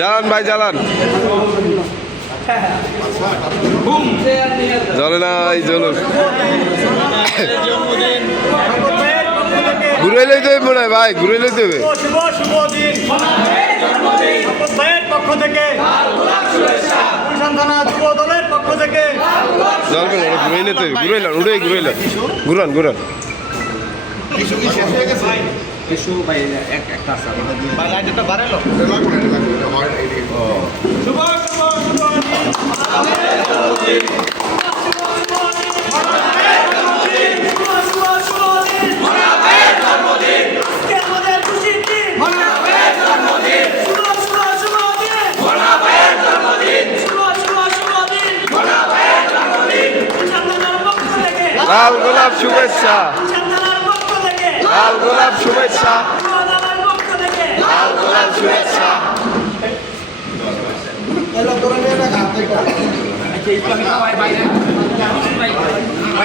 জ্বালান ভাই জ্বালান। জ্বলে না এই জ্বলুন। ঘুরে লইতে হবে মনে হয় ভাই, ঘুরে লইতে হবে। জলবেন ঘুরে নিতে হবে, ঘুরাইলাম উড়ে ঘুরাইলাম, ঘুরান ঘুরান। লাল গোলাপ শুভেচ্ছা, লাল গোলাপ শুভেচ্ছা, লাল গোলাপ শুভেচ্ছা।